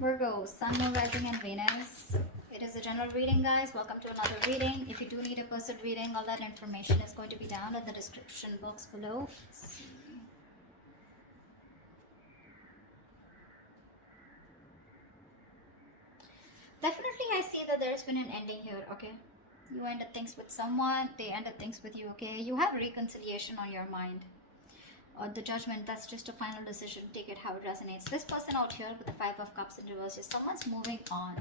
Virgo, Sun, Moon, Rising and Venus. It is a general reading, guys. Welcome to another reading. If you do need a personal reading, all that information is going to be down in the description box below. Let's see. Definitely, I see that there's been an ending here, okay? You ended things with someone, they ended things with you, okay? You have reconciliation on your mind. Or the judgment, that's just a final decision. Take it how it resonates. This person out here with the Five of Cups in reverse, someone's moving on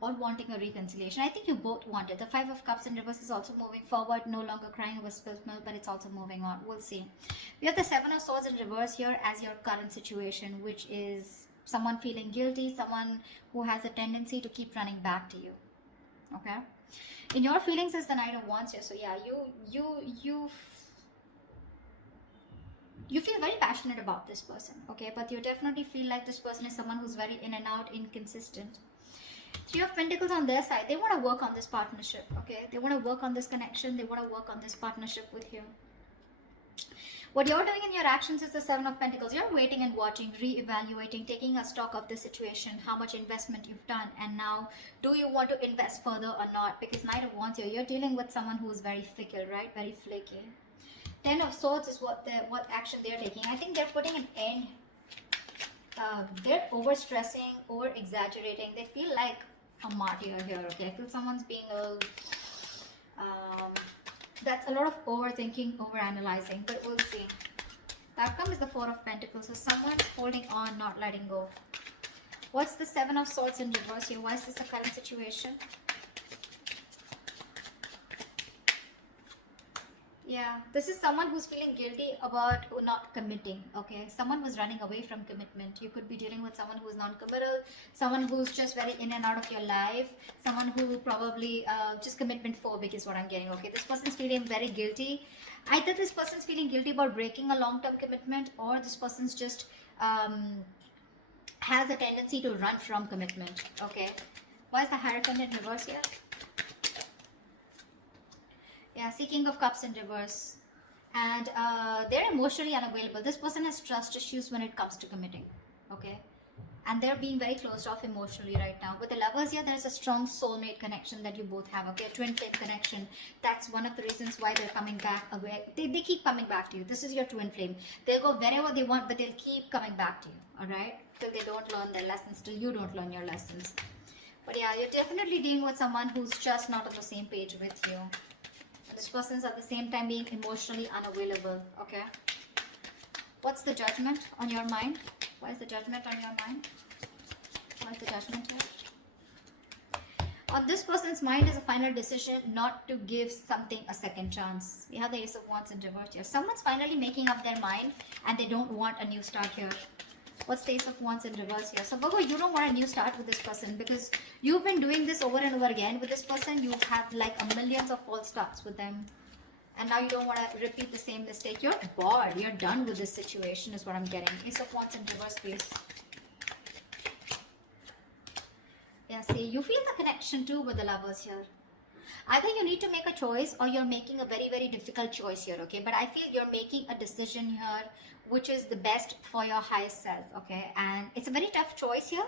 or wanting a reconciliation. I think you both want it. The Five of Cups in reverse is also moving forward, no longer crying over spilled milk, but it's also moving on. We'll see. We have the Seven of Swords in reverse here as your current situation, which is someone feeling guilty, someone who has a tendency to keep running back to you. Okay? In your feelings is the Knight of Wands here. So yeah, you feel very passionate about this person, okay? But you definitely feel like this person is someone who's very in and out, inconsistent. Three of Pentacles on their side. They want to work on this partnership, okay? They want to work on this connection. They want to work on this partnership with you. What you're doing in your actions is the Seven of Pentacles. You're waiting and watching, re-evaluating, taking a stock of the situation, how much investment you've done, and now do you want to invest further or not? Because Knight of Wands here, you're dealing with someone who is very fickle, right? Very flaky. Ten of Swords is what action they're taking. I think they're putting an end. They're overstressing, over-exaggerating. They feel like a martyr here, okay? I feel someone's being a... that's a lot of overthinking, overanalyzing, but we'll see. The outcome is the Four of Pentacles. So someone's holding on, not letting go. What's the Seven of Swords in reverse here? Why is this the current situation? Yeah, this is someone who's feeling guilty about not committing, okay? Someone was running away from commitment. You could be dealing with someone who's non-committal, someone who's just very in and out of your life, someone who probably just commitment phobic is what I'm getting, okay? This person's feeling very guilty. Either this person's feeling guilty about breaking a long-term commitment, or this person's just has a tendency to run from commitment, okay? Why is the Hierophant in reverse here? Yeah, King of Cups in reverse. And they're emotionally unavailable. This person has trust issues when it comes to committing. Okay? And they're being very closed off emotionally right now. With the Lovers here, there's a strong soulmate connection that you both have. Okay? A twin flame connection. That's one of the reasons why they're coming back away. They keep coming back to you. This is your twin flame. They'll go wherever they want, but they'll keep coming back to you. Alright? Till they don't learn their lessons. Till you don't learn your lessons. But yeah, you're definitely dealing with someone who's just not on the same page with you. This person's at the same time being emotionally unavailable, okay? What's the Judgment on your mind? Why is the Judgment on your mind? Why is the Judgment here? On this person's mind is a final decision not to give something a second chance. We have the Ace of Wands in reverse here. Someone's finally making up their mind and they don't want a new start here. What's the Ace of Wands in reverse here? So Virgo, you don't want a new start with this person because you've been doing this over and over again with this person. You have like a millions of false starts with them. And now you don't want to repeat the same mistake. You're bored. You're done with this situation is what I'm getting. Ace of Wands in reverse, please. Yeah, see, you feel the connection too with the Lovers here. Either you need to make a choice or you're making a very, very difficult choice here, okay? But I feel you're making a decision here which is the best for your highest self, okay? And it's a very tough choice here,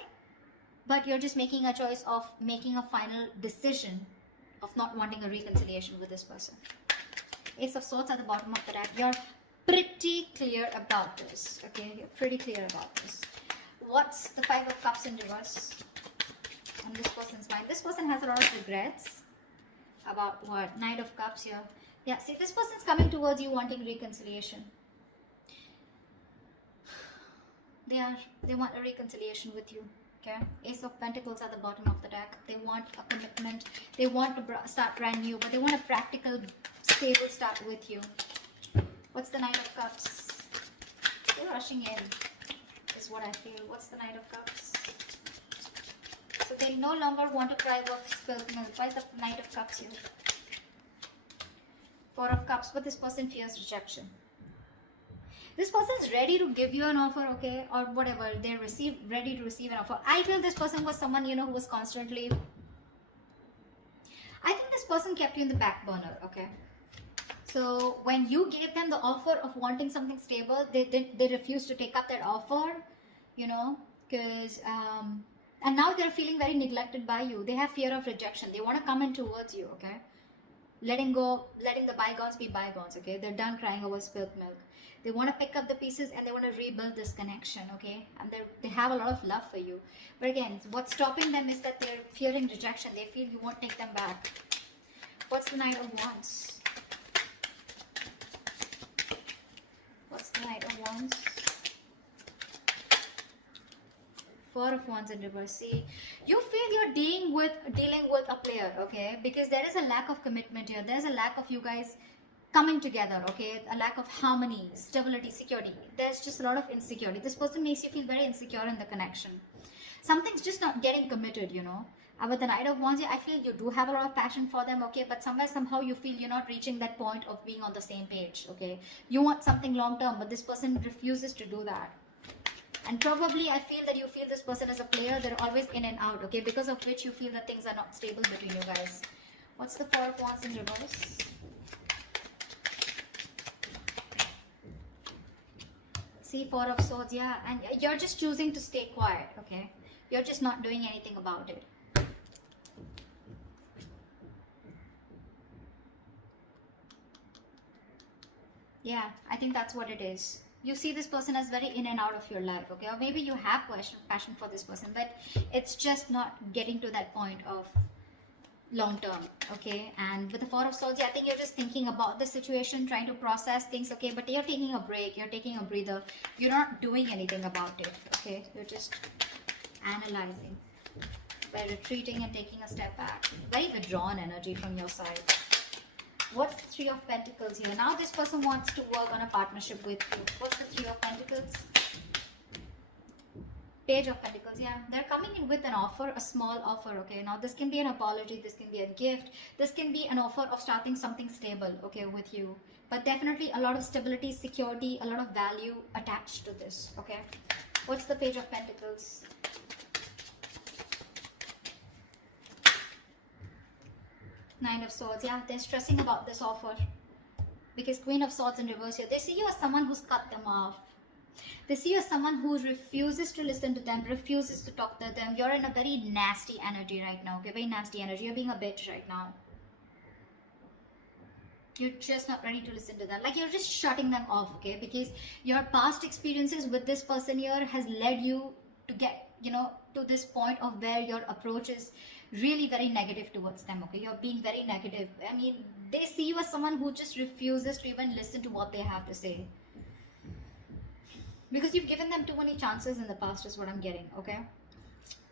but you're just making a choice of making a final decision of not wanting a reconciliation with this person. Ace of Swords at the bottom of the deck. You're pretty clear about this, okay? You're pretty clear about this. What's the Five of Cups in reverse on this person's mind? This person has a lot of regrets. About what? Knight of Cups here. Yeah, see, this person's coming towards you wanting reconciliation. They want a reconciliation with you. Okay? Ace of Pentacles at the bottom of the deck. They want a commitment. They want to start brand new, but they want a practical, stable start with you. What's the Knight of Cups? They're rushing in, is what I feel. What's the Knight of Cups? So they no longer want to cry over spilled milk. Why is the Knight of Cups here? Four of Cups, but this person fears rejection. This person is ready to give you an offer, okay, or whatever. They're ready to receive an offer. I feel this person was someone, you know, who was constantly... I think this person kept you in the back burner, okay. So when you gave them the offer of wanting something stable, they refused to take up that offer, you know. because and now they're feeling very neglected by you. They have fear of rejection. They want to come in towards you, okay? Letting the bygones be bygones, okay? They're done crying over spilt milk. They want to pick up the pieces and they want to rebuild this connection, okay? And they have a lot of love for you. But again, what's stopping them is that they're fearing rejection. They feel you won't take them back. What's the Knight of Wands? What's the Knight of Wands? Four of Wands in reverse. See, you feel you're dealing with a player, okay? Because there is a lack of commitment here. There's a lack of you guys coming together, okay? A lack of harmony, stability, security. There's just a lot of insecurity. This person makes you feel very insecure in the connection. Something's just not getting committed, you know. And with the Knight of Wands, I feel you do have a lot of passion for them, okay? But somehow you feel you're not reaching that point of being on the same page, okay? You want something long term, but this person refuses to do that. And probably I feel that you feel this person as a player. They're always in and out, okay? Because of which you feel that things are not stable between you guys. What's the Four of Wands in reverse? See, Four of Swords, yeah. And you're just choosing to stay quiet, okay? You're just not doing anything about it. Yeah, I think that's what it is. You see this person as very in and out of your life, okay? Or maybe you have passion for this person, but it's just not getting to that point of long term, okay? And with the Four of Swords, I think you're just thinking about the situation, trying to process things, okay? But you're taking a break, you're taking a breather. You're not doing anything about it, okay? You're just analyzing by retreating and taking a step back. Very withdrawn energy from your side. What's the Three of Pentacles here? Now this person wants to work on a partnership with you. What's the Three of Pentacles? Page of Pentacles, yeah. They're coming in with an offer, a small offer, okay? Now this can be an apology, this can be a gift, this can be an offer of starting something stable, okay, with you. But definitely a lot of stability, security, a lot of value attached to this, okay? What's the Page of Pentacles? Nine of Swords, yeah, they're stressing about this offer because Queen of Swords in reverse here. They see you as someone who's cut them off. They see you as someone who refuses to listen to them, refuses to talk to them. You're in a very nasty energy right now, okay? Very nasty energy. You're being a bitch right now. You're just not ready to listen to them. Like you're just shutting them off, okay? Because your past experiences with this person here has led you to get, you know, to this point of where your approach is really very negative towards them, okay? You're being very negative. I mean, they see you as someone who just refuses to even listen to what they have to say. Because you've given them too many chances in the past is what I'm getting, okay?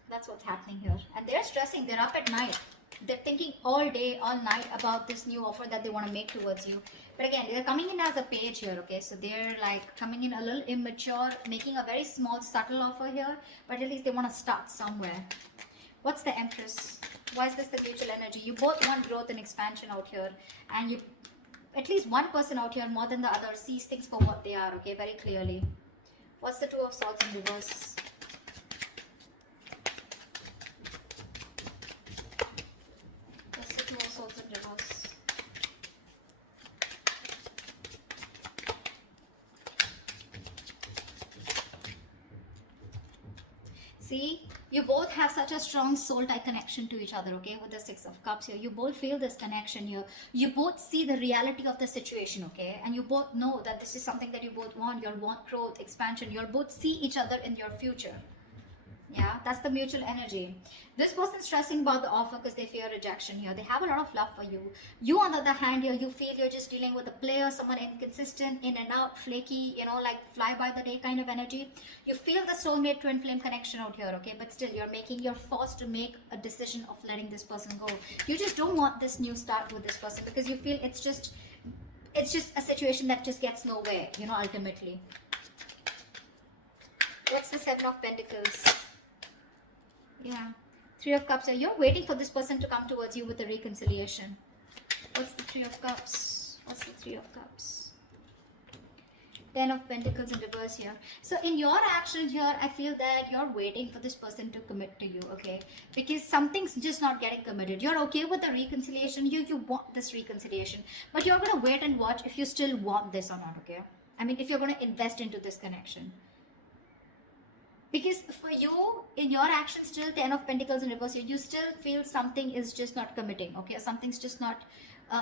That's what's happening here. And they're stressing. They're up at night. They're thinking all day, all night about this new offer that they want to make towards you. But again, they're coming in as a page here, okay? So they're like coming in a little immature, making a very small, subtle offer here. But at least they want to start somewhere. What's the Empress? Why is this the mutual energy? You both want growth and expansion out here. And you, at least one person out here more than the other sees things for what they are, okay? Very clearly. What's the Two of Swords in reverse? What's the Two of Swords in reverse? See, you both have such a strong soul tie connection to each other, okay? With the Six of Cups here, you both feel this connection here. You both see the reality of the situation, okay? And you both know that this is something that you both want. You'll want growth, expansion. You'll both see each other in your future. Yeah, that's the mutual energy. This person's stressing about the offer because they fear rejection here. They have a lot of love for you. You, on the other hand, here, you feel you're just dealing with a player, someone inconsistent, in and out, flaky, you know, like fly by the day kind of energy. You feel the soulmate twin flame connection out here, okay? But still, you're forced to make a decision of letting this person go. You just don't want this new start with this person because you feel it's just a situation that just gets nowhere, you know, ultimately. What's the Seven of Pentacles? Yeah, Three of Cups. You're waiting for this person to come towards you with a reconciliation. What's the Three of Cups? What's the Three of Cups? Ten of Pentacles in reverse here. So in your action here, I feel that you're waiting for this person to commit to you, okay? Because something's just not getting committed. You're okay with the reconciliation. You want this reconciliation. But you're going to wait and watch if you still want this or not, okay? I mean, if you're going to invest into this connection. Because for you, in your actions, still 10 of Pentacles in reverse, you still feel something is just not committing, okay? Something's just not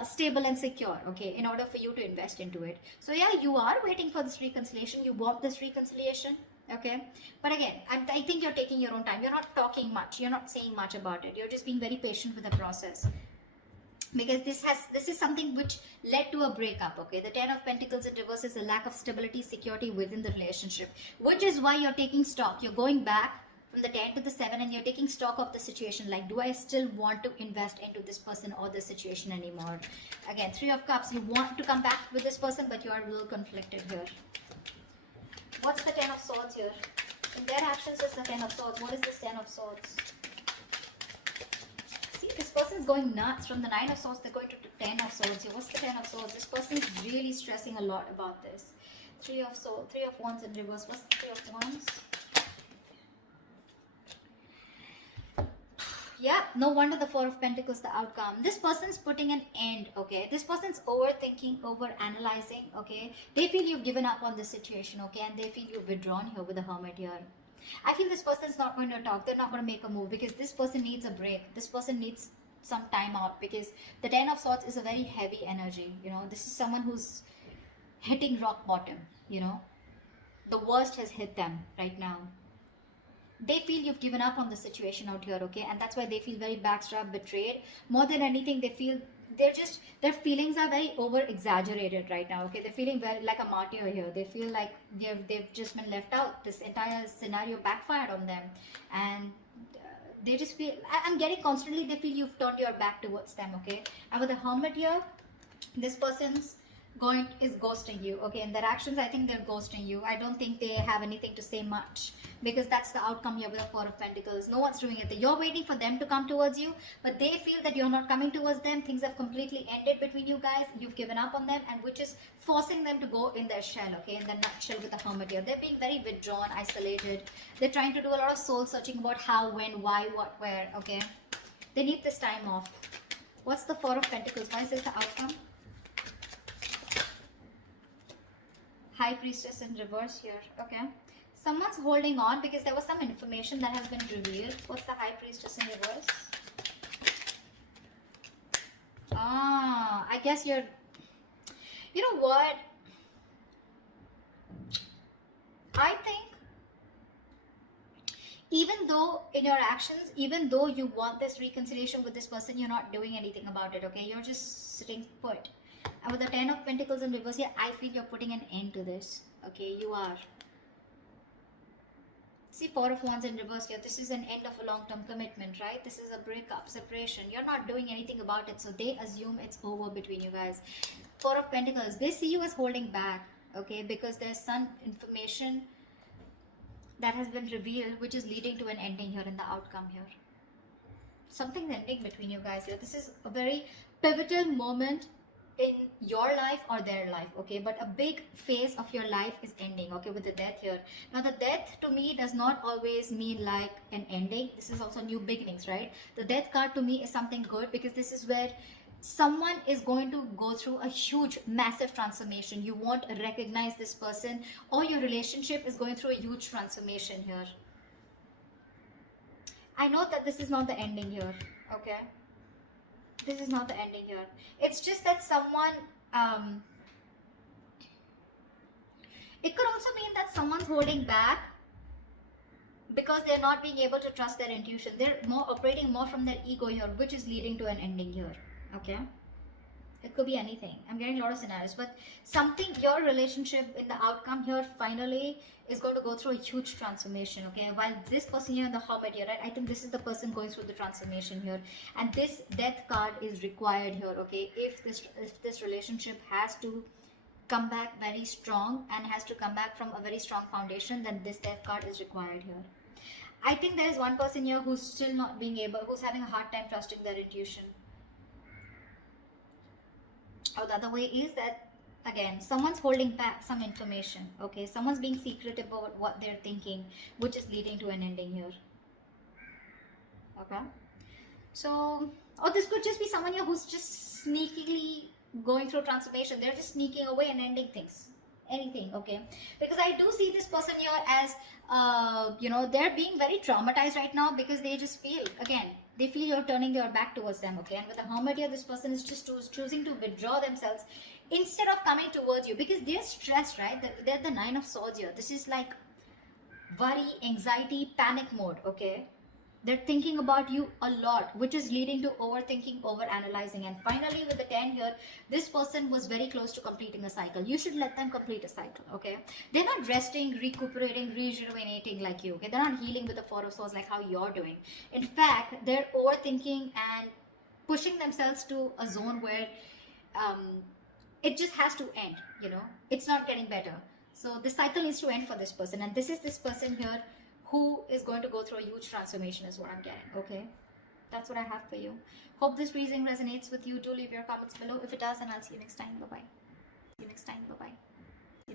stable and secure, okay, in order for you to invest into it. So yeah, you are waiting for this reconciliation. You want this reconciliation, okay? But again, I think you're taking your own time. You're not talking much. You're not saying much about it. You're just being very patient with the process. Because this is something which led to a breakup, okay? The 10 of Pentacles in reverse is a lack of stability, security within the relationship, which is why you're taking stock. You're going back from the 10 to the 7 and you're taking stock of the situation. Like, do I still want to invest into this person or this situation anymore? Again, 3 of Cups, you want to come back with this person, but you are a little conflicted here. What's the 10 of Swords here? In their actions is the 10 of Swords. What is this 10 of Swords? This person is going nuts. From the 9 of Swords, they're going to 10 of Swords here. What's the 10 of Swords? This person is really stressing a lot about this. 3 of Swords, 3 of Wands in reverse. What's the 3 of Wands? Yeah, no wonder the 4 of Pentacles, the outcome. This person's putting an end, okay? This person's overthinking, over-analyzing, okay? They feel you've given up on this situation, okay? And they feel you've withdrawn here with the Hermit here. I feel this person's not going to talk. They're not going to make a move because this person needs a break. This person needs some time out because the 10 of Swords is a very heavy energy, you know? This is someone who's hitting rock bottom, you know? The worst has hit them right now. They feel you've given up on the situation out here, okay? And that's why they feel very backstabbed, betrayed. More than anything, they feel their feelings are very over exaggerated right now, okay? They're feeling very like a martyr here. They feel like they've just been left out. This entire scenario backfired on them, and they just feel, I'm getting constantly, they feel you've turned your back towards them, okay? And with the Hermit here, this person's is ghosting you, okay? In their actions, I think they're ghosting you. I don't think they have anything to say much because that's the outcome here with the 4 of Pentacles. No one's doing it. You're waiting for them to come towards you, but they feel that you're not coming towards them. Things have completely ended between you guys. You've given up on them, and which is forcing them to go in their shell, okay? In the nutshell with the Hermit here. They're being very withdrawn, isolated. They're trying to do a lot of soul searching about how, when, why, what, where, okay? They need this time off. What's the 4 of Pentacles? Why is this the outcome? High Priestess in reverse here, okay? Someone's holding on because there was some information that has been revealed. What's the High Priestess in reverse? I guess you're... You know what? I think even though in your actions, even though you want this reconciliation with this person, you're not doing anything about it, okay? You're just sitting put. And with the 10 of Pentacles in reverse here, I feel you're putting an end to this. Okay, you are. See, 4 of Wands in reverse here. This is an end of a long-term commitment, right? This is a breakup, separation. You're not doing anything about it, so they assume it's over between you guys. 4 of Pentacles. They see you as holding back, okay? Because there's some information that has been revealed, which is leading to an ending here in the outcome here. Something's ending between you guys here. This is a very pivotal moment in your life or their life, okay? But a big phase of your life is ending, okay, with the Death here. Now the Death to me does not always mean like an ending. This is also new beginnings, right? The Death card to me is something good because this is where someone is going to go through a huge, massive transformation. You won't recognize this person, or your relationship is going through a huge transformation here. I know that this is not the ending here, okay? This is not the ending here. It's just that someone, it could also mean that someone's holding back because they're not being able to trust their intuition. They're operating more from their ego here, which is leading to an ending here, okay? It could be anything. I'm getting a lot of scenarios, but something, your relationship in the outcome here finally is going to go through a huge transformation, okay? While this person here in the Hermit here, right? I think this is the person going through the transformation here, and this Death card is required here, okay? If this relationship has to come back very strong and has to come back from a very strong foundation, then this Death card is required here. I think there is one person here who's still not being able, who's having a hard time trusting their intuition. Or the other way is that, again, someone's holding back some information, okay? Someone's being secretive about what they're thinking, which is leading to an ending here, okay? So, or this could just be someone here who's just sneakily going through transformation. They're just sneaking away and ending things. anything, okay? Because I do see this person here as they're being very traumatized right now, because they just feel, again, they feel you're turning your back towards them, okay? And with the Hermit here, this person is just choosing to withdraw themselves instead of coming towards you, because they're stressed, right? They're the Nine of Swords here. This is like worry, anxiety, panic mode, okay? They're thinking about you a lot, which is leading to overthinking, overanalyzing. And finally, with the 10 here, this person was very close to completing a cycle. You should let them complete a cycle, okay? They're not resting, recuperating, rejuvenating like you, okay? They're not healing with the Four of Swords like how you're doing. In fact, they're overthinking and pushing themselves to a zone where it just has to end, It's not getting better. So the cycle needs to end for this person. And this is this person here who is going to go through a huge transformation is what I'm getting, okay? That's what I have for you. Hope this reading resonates with you. Do leave your comments below. If it does, and I'll see you next time. Bye-bye. See you next time. Bye-bye.